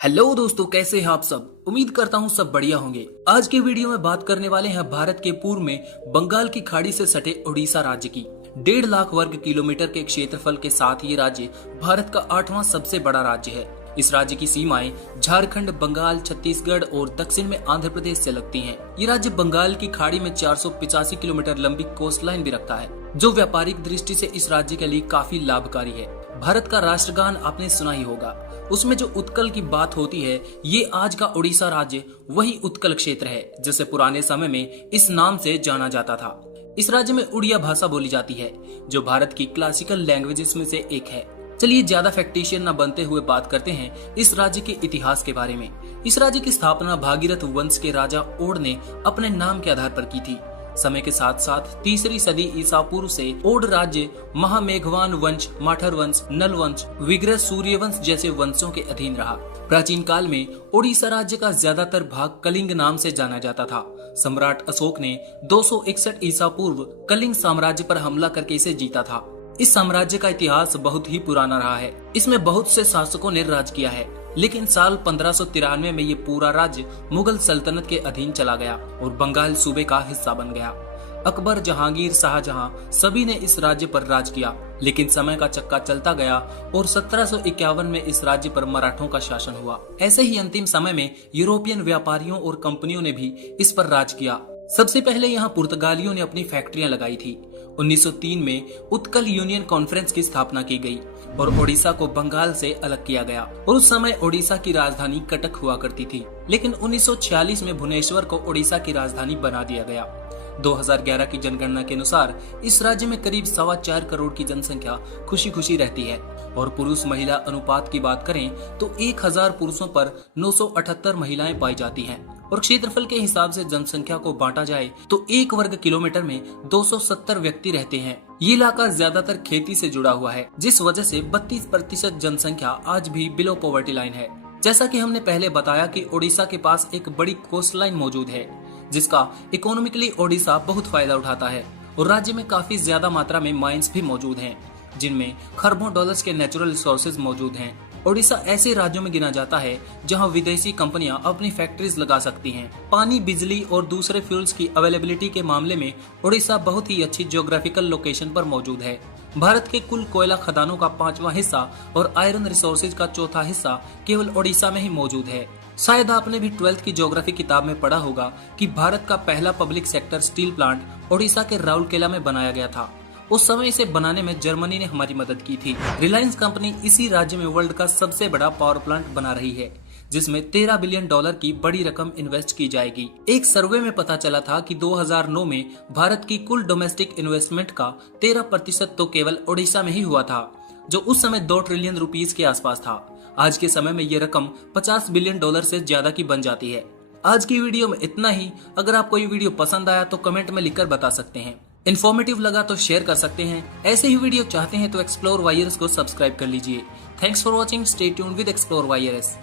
Hello दोस्तों, कैसे हैं आप सब। उम्मीद करता हूँ सब बढ़िया होंगे। आज के वीडियो में बात करने वाले हैं भारत के पूर्व में बंगाल की खाड़ी से सटे उड़ीसा राज्य की। 1.5 लाख वर्ग किलोमीटर के क्षेत्रफल के साथ ये राज्य भारत का 8वां सबसे बड़ा राज्य है। इस राज्य की सीमाएं झारखंड, बंगाल, छत्तीसगढ़ और दक्षिण में आंध्र प्रदेश से लगती हैं। ये राज्य बंगाल की खाड़ी में 485 किलोमीटर लंबी कोस्ट लाइन भी रखता है, जो व्यापारिक दृष्टि से इस राज्य के लिए काफी लाभकारी है। भारत का राष्ट्रगान आपने सुना ही होगा, उसमें जो उत्कल की बात होती है, ये आज का उड़ीसा राज्य वही उत्कल क्षेत्र है जिसे पुराने समय में इस नाम से जाना जाता था। इस राज्य में उड़िया भाषा बोली जाती है, जो भारत की क्लासिकल लैंग्वेजेस में से एक है। चलिए ज्यादा फैक्टिशियन न बनते हुए बात करते हैं इस राज्य के इतिहास के बारे में। इस राज्य की स्थापना भागीरथ वंश के राजा ओड ने अपने नाम के आधार पर की थी। समय के साथ साथ 3री सदी ईसा पूर्व से ओड राज्य महामेघवान वंश, माठर वंश, नल वंश, विग्रह सूर्य वंश जैसे वंशों के अधीन रहा। प्राचीन काल में उड़ीसा राज्य का ज्यादातर भाग कलिंग नाम से जाना जाता था। सम्राट अशोक ने 261 ईसा पूर्व कलिंग साम्राज्य पर हमला करके इसे जीता था। इस साम्राज्य का इतिहास बहुत ही पुराना रहा है। इसमें बहुत से शासकों ने राज किया है, लेकिन साल 1593 में ये पूरा राज्य मुगल सल्तनत के अधीन चला गया और बंगाल सूबे का हिस्सा बन गया। अकबर, जहांगीर, शाहजहां सभी ने इस राज्य पर राज किया, लेकिन समय का चक्का चलता गया और 1751 में इस राज्य पर मराठों का शासन हुआ। ऐसे ही अंतिम समय में यूरोपियन व्यापारियों और कंपनियों ने भी इस पर राज किया। सबसे पहले यहाँ पुर्तगालियों ने अपनी फैक्ट्रियां लगाई थी। 1903 में उत्कल यूनियन कॉन्फ्रेंस की स्थापना की गई और ओडिशा को बंगाल से अलग किया गया और उस समय ओडिशा की राजधानी कटक हुआ करती थी, लेकिन 1946 में भुवनेश्वर को ओडिशा की राजधानी बना दिया गया। 2011 की जनगणना के अनुसार इस राज्य में करीब 4.25 करोड़ की जनसंख्या खुशी खुशी रहती है और पुरुष महिला अनुपात की बात करें तो 1000 पुरुषों पर 978 महिलाएं पाई जाती हैं और क्षेत्रफल के हिसाब से जनसंख्या को बांटा जाए तो 1 वर्ग किलोमीटर में 270 व्यक्ति रहते हैं। ये इलाका ज्यादातर खेती से जुड़ा हुआ है, जिस वजह से 32% जनसंख्या आज भी बिलो पॉवर्टी लाइन है। जैसा कि हमने पहले बताया कि ओडिशा के पास एक बड़ी कोस्ट लाइन मौजूद है, जिसका इकोनॉमिकली ओडिशा बहुत फायदा उठाता है और राज्य में काफी ज्यादा मात्रा में माइंस भी मौजूद हैं, जिनमें खरबों डॉलर्स के नेचुरल रिसोर्सेज मौजूद हैं। ओडिशा ऐसे राज्यों में गिना जाता है जहां विदेशी कंपनियां अपनी फैक्ट्रीज लगा सकती हैं। पानी, बिजली और दूसरे फ्यूल्स की अवेलेबिलिटी के मामले में ओडिशा बहुत ही अच्छी ज्योग्राफिकल लोकेशन पर मौजूद है। भारत के कुल कोयला खदानों का 5वां हिस्सा और आयरन रिसोर्सेज का 4था हिस्सा केवल ओडिशा में ही मौजूद है। शायद आपने भी 12th की ज्योग्राफी किताब में पढ़ा होगा कि भारत का पहला public sector steel plant Odisha के राउरकेला में बनाया गया था। उस समय इसे बनाने में जर्मनी ने हमारी मदद की थी। रिलायंस कंपनी इसी राज्य में वर्ल्ड का सबसे बड़ा पावर प्लांट बना रही है, जिसमें $13 बिलियन की बड़ी रकम इन्वेस्ट की जाएगी। एक सर्वे में पता चला था कि 2009 में भारत की कुल डोमेस्टिक इन्वेस्टमेंट का 13% तो केवल ओडिशा में ही हुआ था, जो उस समय 2 ट्रिलियन रुपीस के आसपास था। आज के समय में ये रकम $50 बिलियन से ज्यादा की बन जाती है। आज की वीडियो में इतना ही। अगर आपको ये वीडियो पसंद आया तो कमेंट में लिखकर बता सकते हैं। इन्फॉर्मेटिव लगा तो शेयर कर सकते हैं। ऐसे ही वीडियो चाहते हैं तो एक्सप्लोर वायरस को सब्सक्राइब कर लीजिए। Thanks for watching. Stay tuned with explore virus.